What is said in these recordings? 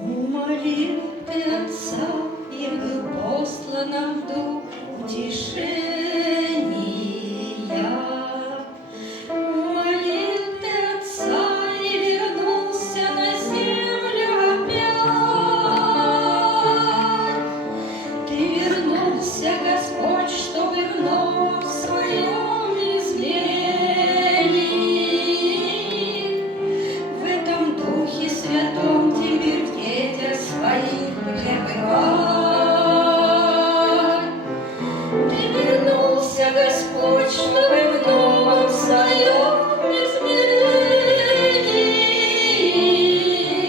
Умолил ты Отца, и был послан нам дух утешения. Умолил ты Отца, и вернулся на землю опять. Ты вернулся, Господь, чтобы вновь в своем измерении в этом Духе Святом теперь в детях своих пребывать. Ты вернулся, Господь, чтобы вновь в своем измерении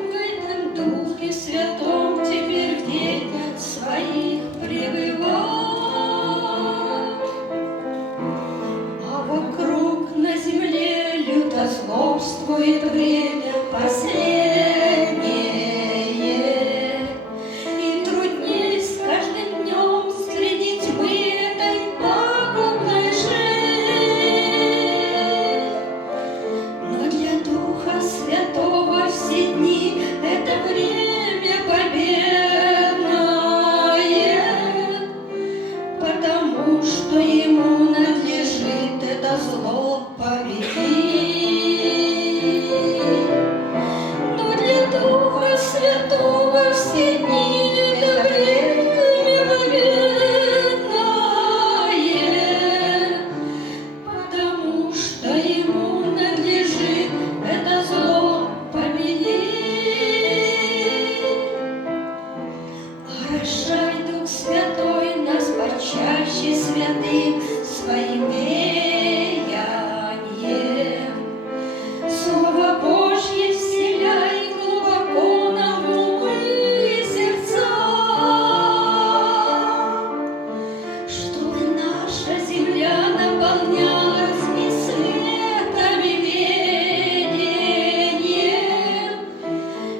в этом Духе Святом теперь в детях своих пребывать. А вокруг на земле люто злобствует время последнее, и трудней с каждым днем среди тьмы этой пагубной жить. Но для Духа Святого все дни это время победное, потому что Ему надлежит это зло победить. Но для Духа Святого все дни это время победное, потому что Ему надлежит это зло победить. Орошай, Дух Святой, нас почаще святым своим веянием. Слово Божье вселяй глубоко нам в умы и сердца, чтобы наша земля наполнялась и светом, и ведением,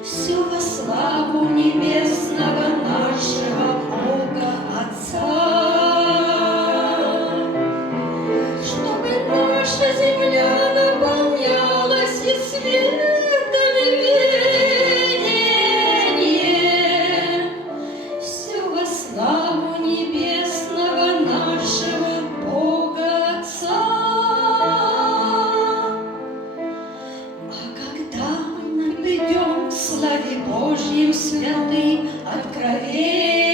все во славу небесного нашего Бога Отца. Чтобы наша земля наполнялась и светом, и ведением, все во славу небесного нашего Бога Отца. А когда мы придем к славе Божьим святым откровением,